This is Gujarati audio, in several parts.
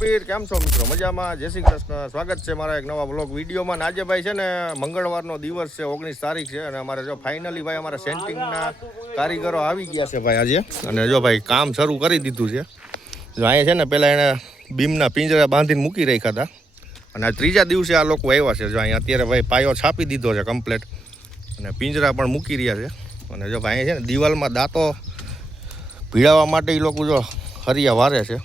પીર કેમ છો મિત્રો? મજામાં? જય શ્રી કૃષ્ણ. સ્વાગત છે મારા એક નવા બ્લોગ વિડીયોમાં. આજે ભાઈ છે ને મંગળવારનો દિવસ છે, 19 તારીખ છે અને અમારે જો ફાઇનલી ભાઈ અમારા સેન્ટિંગના કારીગરો આવી ગયા છે ભાઈ આજે. અને જો ભાઈ કામ શરૂ કરી દીધું છે. જો અહીંયા છે ને પહેલાં એણે બીમના પિંજરા બાંધીને મૂકી રાખ્યા હતા અને આ ત્રીજા દિવસે આ લોકો આવ્યા છે. જો અહીંયા અત્યારે ભાઈ પાયો છાપી દીધો છે કમ્પ્લેટ અને પિંજરા પણ મૂકી રહ્યા છે. અને જો ભાઈ અહીંયા છે ને દિવાલમાં દાંતો ભીડાવવા માટે એ લોકો જો હરિયા વારે છે.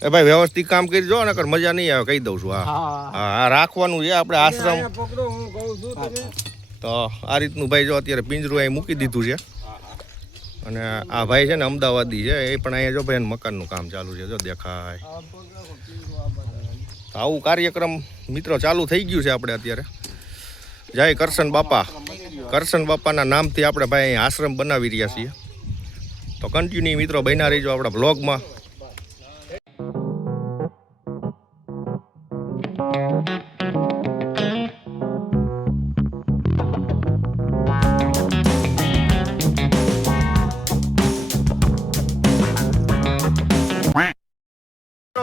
એ ભાઈ વ્યવસ્થિત કામ કરી જો ને મજા નહીં આવે કહી દઉં છું. હા રાખવાનું છે આપણે આશ્રમ. તો આ રીતનું ભાઈ જો અત્યારે પિંજરું અહીં મૂકી દીધું છે. અને આ ભાઈ છે ને અમદાવાદી છે, એ પણ અહીંયા જો ભાઈ મકાનનું કામ ચાલુ છે. જો દેખાય તો આવું કાર્યક્રમ મિત્રો ચાલુ થઈ ગયું છે. આપણે અત્યારે જય કરશન બાપાના નામથી આપણે ભાઈ અહીં આશ્રમ બનાવી રહ્યા છીએ. તો કન્ટિન્યુ મિત્રો બન્યા રહીજો આપણા બ્લોગમાં.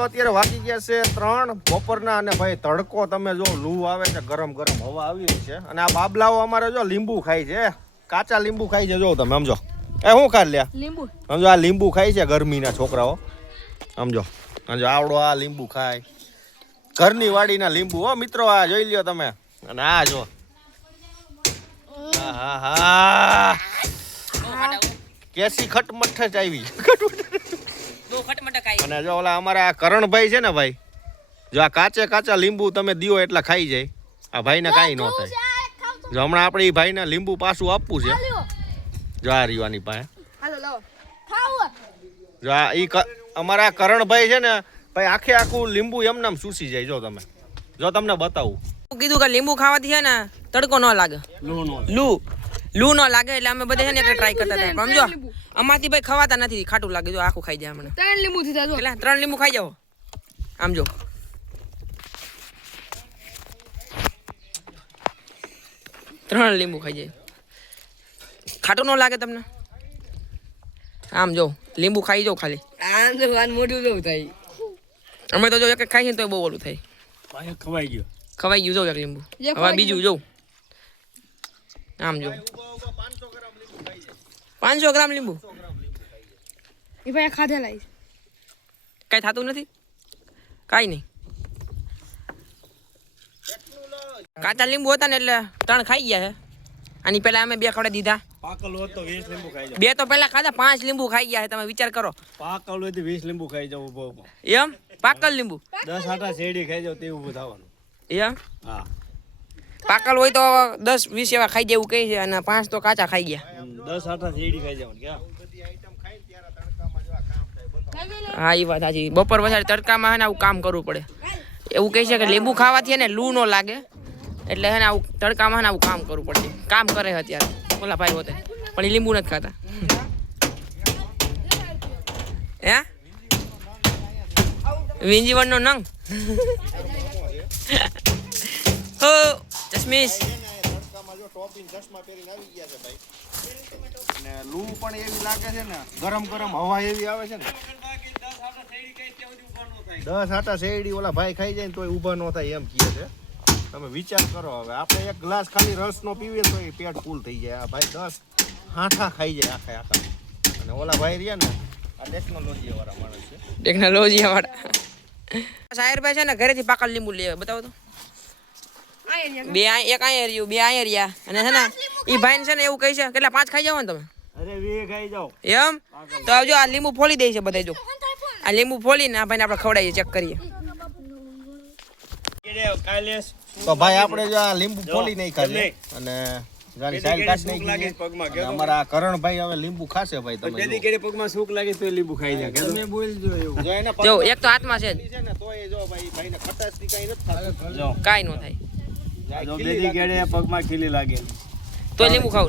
અત્યારે વાગી ગયા છે 3 બપોરના અને ભાઈ તડકો તમે જો લૂ આવે છે, ગરમ ગરમ હવા આવી રહી છે. અને આ બાબલાઓ અમારે જો લીંબુ ખાય છે, કાચા લીંબુ ખાય છે. જો તમે સમજો એ શું ખાઈ લ્યા લીંબુ સમજો, આ લીંબુ ખાય છે ગરમીના છોકરાઓ સમજો. આવડો આ લીંબુ ખાય, ઘરની વાડીના લીંબુ હો મિત્રો. આ જોઈ લ્યો તમે. અને આ જો હા કેસી ખટમઠ જ આવી. અને જો ઓલા અમારા કરણભાઈ છે ને ભાઈ, જો આ કાચા લીંબુ તમે દિયો એટલા ખાઈ જાય. આ ભાઈને કાંઈ ન થાય. જો હમણાં આપણે એ ભાઈને લીંબુ પાછું આપવું છે. જો આ રીવાની પાસે જો આ અમારા કરણભાઈ છે ને ભાઈ આખું લીંબુ એમનામ સૂસી જાય. જો તમે જો તમને બતાવું કીધું કે લીંબુ ખાવાથી છે ને તડકો ન લાગે, લૂ ન લાગે. એટલે અમે બધા છે ને ટ્રાય કરતા હતા. સમજો અમારથી ભાઈ ખવાતા નથી, ખાટું લાગે. જો આખું ખાઈ જાય મને. 3 લીંબુ થી જાજો, એટલે 3 લીંબુ ખાઈ જાવ. આમ જો 3 લીંબુ ખાઈ જાય, ખાટું ન લાગે તમને. આમ જો લીંબુ ખાઈ જાવ ખાલી. આમ તો વાત મોટું જો થાય. અમે તો જો એક ખાઈએ તો બહુ ઓલું થાય. ખવાઈ ગયું જો એક લીંબુ. હવે બીજું જો આમ જો 500 ગ્રામ લીંબુ એ ભાઈ ખાધેલા કઈ થતું નથી, કાઈ નહીં. કાચા લીંબુ હતા ને એટલે 3 ખાઈ ગયા છે. આની પેલા અમે 2 ખવડે દીધા. પાકલ હોત તો 20 લીંબુ ખાઈ જાવ. 2 તો પેલા ખાધા, 5 લીંબુ ખાઈ ગયા છે. તમે વિચાર કરો. પાકલ હોય તો 20 લીંબુ ખાઈ જાવ ઉભો ઉભો. એમ પાકલ લીંબુ 10 આટા શેરડી ખાઈ જાવ તે ઊભું થવાનું. એમ હા પાકલ હોય તો 10-20 એવા ખાઈ જાય એવું કહે છે. અને 5 તો કાચા ખાઈ ગયા. 10 આટા શેરડી ખાઈ જાવ કે હા એ વાત સાચી. બપોર પછી તડકામાં હે ને આવું કામ કરવું પડે. એવું કહે છે કે લીંબુ ખાવાથી ને લૂ ન લાગે. એટલે હે ને આવું તડકામાં હે ને આવું કામ કરવું પડે. કામ કરે અત્યારે ઓલા ભાઈ હોતે, પણ એ લીંબુ નથી ખાતા. હે વિંજીવણનો નંગ હો ચશ્મીશ અને લૂ પણ એવી લાગે છે ને, ગરમ હવા એવી આવે છે ને. 10 આટા શેરડી ઓલા ભાઈ ખાઈ જાય ને તોય ઊભા ન થાય એમ કહે છે. તમે વિચાર કરો. હવે આપણે એક ગ્લાસ ખાલી રસનો પીવીએ તો એ પેટ ફૂલ થઈ જાય. આ ભાઈ 10 આઠા ખાઈ જાય આખા. અને ઓલા ભાઈ રહ્યા ને આ ટેકનોલોજી વાળા માણસ છે. ટેકનોલોજી વાળા સાહેર ભાઈ છે ને ઘરેથી પાકલ લીંબુ લે. બતાવો તો. એક અહીંયા રહ્યું, 2 અહીંયા રહ્યા. અને છે ને એ ભાઈ છે ને એવું કહે છે કેટલા 5 ખાઈ જાવ ને તમે. અરે 20 ખાઈ જાવ એમ તો જો આ લીંબુ ફોલી દે છે બધા. જો આ લીંબુ ફોલીને આ ભાઈને આપણે ખવડાવીએ, ચેક કરીએ. તો ભાઈ આપણે જો આ લીંબુ ફોલી નહીં ખાધે અને ગાડી સાઈડ કાઢ નાખી પગમાં. અમારા કરણભાઈ હવે લીંબુ ખાશે ભાઈ. તમે બેદી કેડે પગમાં સૂક લાગે તો લીંબુ ખાઈ જાય. તમે બોલજો એવું. જો એને જો એક તો હાથમાં છે ને તોય જો ભાઈ ભાઈને ખટાશ ની કઈ નથી થતું. જો કાઈ ન થાય. જો બેદી કેડે પગમાં ખીલી લાગે તો લીંબુ ખાવ.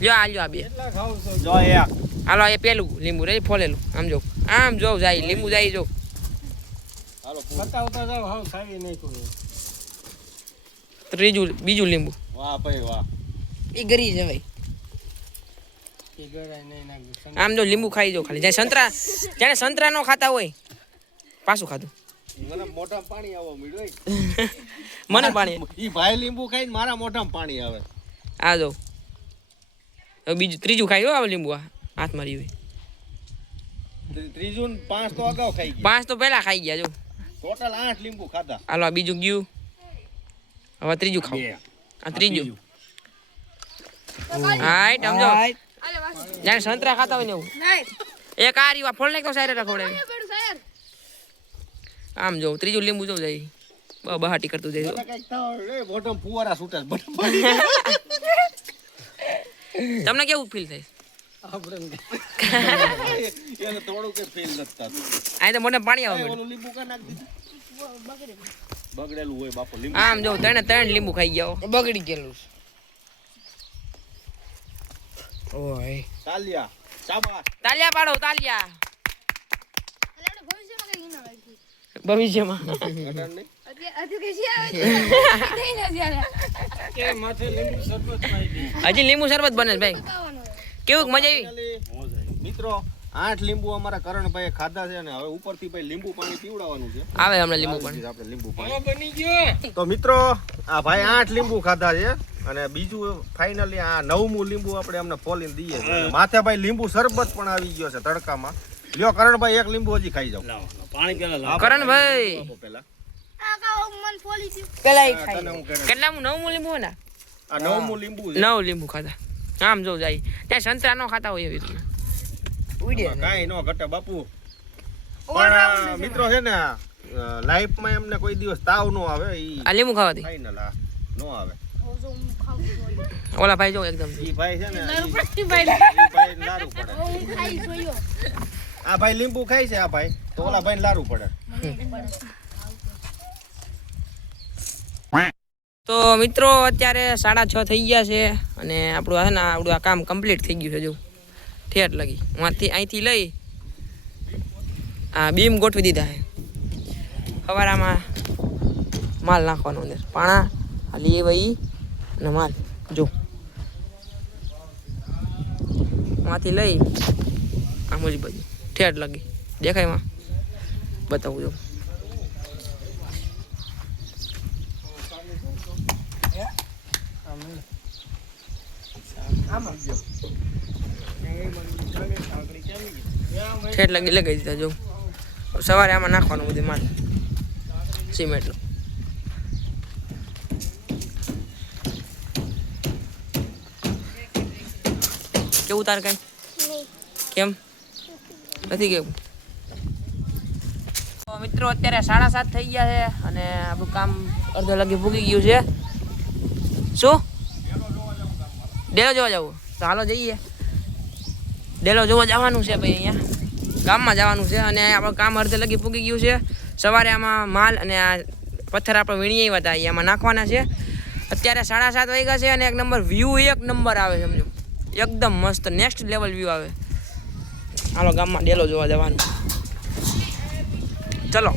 જો આ લ્યો આ 2 જો એક હાલો એ પેલું લીંબુ રે ફોલેલું. આમ જો જાય લીંબુ જાય. જો હાલો બતાવતા જાવ હાવ ખાવી નહીં કોઈ. બીજું લીંબુ. વાહ ભાઈ વાહ. એ ગરી છે ભાઈ. આમ જો લીંબુ ખાઈ જો ખાલી. જાણે સંતરા નો ખાતા હોય પાછું ખાધું. મને મોઢામાં પાણી આવવા મળ્યું મને પાણી ઈ ભાઈ લીંબુ ખાઈને મારા મોઢામાં પાણી આવે. આ જો હવે બીજું ત્રીજું ખાઈ આવે લીંબુ આ હાથ મારી હોય. ત્રીજું ને 5 તો અગાઉ ખાઈ ગયા. 5 તો પહેલા ખાઈ ગયા જો. ટોટલ 8 લીંબુ ખાધા. હાલો આ બીજું ગયું. હવે ત્રીજું ખાવ. આ ત્રીજું. હાઈટ સમજો. જાણે સંતરા ખાતા હોય ને એવું. એક આ રીવા ફોડ નાખતો સાયરે ખોડે. આમ જો ત્રીજું લીંબુ જો જાય બહાટી કરતું જાય. મોઢામાં ફુવારા છૂટે છે. તમને કેવું ફીલ થાય? એને થોડું કે ફીલ નથી થતું. આ તો મોઢે પાણી આવે. ઓલું લીંબુ કા નાખ દીધું. બગડેલું હોય બાપુ લીંબુ. આમ જો ત્રણ લીંબુ ખાઈ ગયા. બગડી ગયેલું. ઓય તાલિયા શાબાશ. તાલિયા પાડો તાલિયા. ભવિષ્યમાં હજી લીંબુ શરબત બને છે ભાઈ. કેવું મજા આવી મિત્રો? 8 લીંબુ અમારા કરણભાઈ ખાધા છે ને હવે ઉપરથી ભાઈ લીંબુ પાણી પીવડાવવાનું છે. આવે હમણાં લીંબુ પાણી. આપણે લીંબુ પાણી બની ગયો. તો મિત્રો આ ભાઈ 8 લીંબુ ખાધા છે અને બીજું ફાઇનલી આ 9મું લીંબુ આપણે અમને ફોલીને દઈએ છીએ. માથે ભાઈ લીંબુ શરબત પણ આવી ગયો છે તડકામાં. લ્યો કરણભાઈ એક લીંબુ હજી ખાઈ જાવ. પાણી પેલા લાવ. કરણભાઈ પેલા પેલા કેટલામું 9મું લીંબુ હોય ને? આ 9મું લીંબુ છે. 9 લીંબુ ખાધા. આમ જો જાય ત્યાં સંતરા નો ખાતા હોય એવી રીતે. કાંઈ નો ઘટે બાપુ. પણ મિત્રો છે ને લાઈફમાં એમને કોઈ દિવસ તાવ નો આવે. આ લીંબુ ખાવાથી ફાઇનલ આ નો આવે. ઓલા ભાઈ જો એકદમ ઈ ભાઈ છે ને ઈ ભાઈ લારું પડે. આ ભાઈ લીંબુ ખાય છે આ ભાઈ તો ઓલા ભાઈ લારું પડે. તો મિત્રો અત્યારે 6:30 થઈ ગયા છે અને આપણું છે ને આપણું આ કામ કમ્પ્લીટ થઈ ગયું છે. જો ઠેઠ લગી અહીંથી લઈ આ બીમ ગોઠવી દીધા છે. સવારામાં માલ નાખવાનો અંદર પાણા આ લઈએ ભાઈ અને માલ જો માંથી લઈ આ મોજી બાજુ ઠેઠ લગી દેખાય માં બતાવું જો. ઠેઠ લગી લગાવી દીધા જો. સવારે આમાં નાખવાનું બધું માલ સિમેન્ટનો. કેવું તાર કઈ કેમ નથી કેવું? તો મિત્રો અત્યારે 7:30 થઈ ગયા છે અને આપણું કામ અડધો લગી ભૂગી ગયું છે. શું ડેલો જોવા જવું? તો હાલો જઈએ. ડેલો જોવા જવાનું છે ભાઈ. અહીંયા ગામમાં જવાનું છે અને આપણું કામ અડધે લગી પૂગી ગયું છે. સવારે આમાં માલ અને આ પથ્થર આપણે વીણીએ આવ્યા હતા એમાં નાખવાના છે. અત્યારે 7:30 વાગ્યા છે અને એક નંબર વ્યૂ એક નંબર આવે સમજો. એકદમ મસ્ત નેક્સ્ટ લેવલ વ્યૂ આવે. હાલો ગામમાં ડેલો જોવા જવાનું. ચલો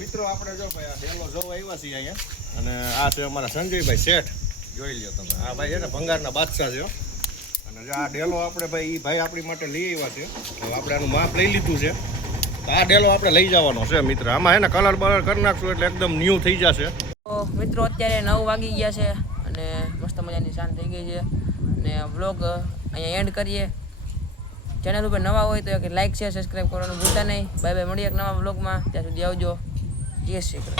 મિત્રો આપણે જો ભાઈ આ ડેલો જોવા આવ્યા છીએ અહીંયા અને આ છે અમારા સંજયભાઈ શેઠ. જોઈ લ્યો તમે. આ ભાઈ છે ને ભંગારના બાદશાહ છે. અને જો આ ડેલો આપણે ભાઈ ઈ ભાઈ આપણી માટે લઈ આવ્યા છે. હવે આપણે આનું માપ લઈ લીધું છે તો આ ડેલો આપણે લઈ જવાનો છે મિત્ર. આમાં હે ને કલર બલર કરી નાખશું એટલે એકદમ ન્યૂ થઈ જશે. તો મિત્રો અત્યારે 9 વાગી ગયા છે અને મસ્ત મજાની શાંત થઈ ગઈ છે અને વ્લોગ અહીંયા એન્ડ કરીએ. ચેનલ ઉપર નવા હોય તો એક લાઈક શેર સબસ્ક્રાઈબ કરવાનું ભૂલતા નહીં. Bye bye. મળીએ એક નવા વ્લોગમાં. ત્યાં સુધી આવજો. જય શ્રી કૃષ્ણ.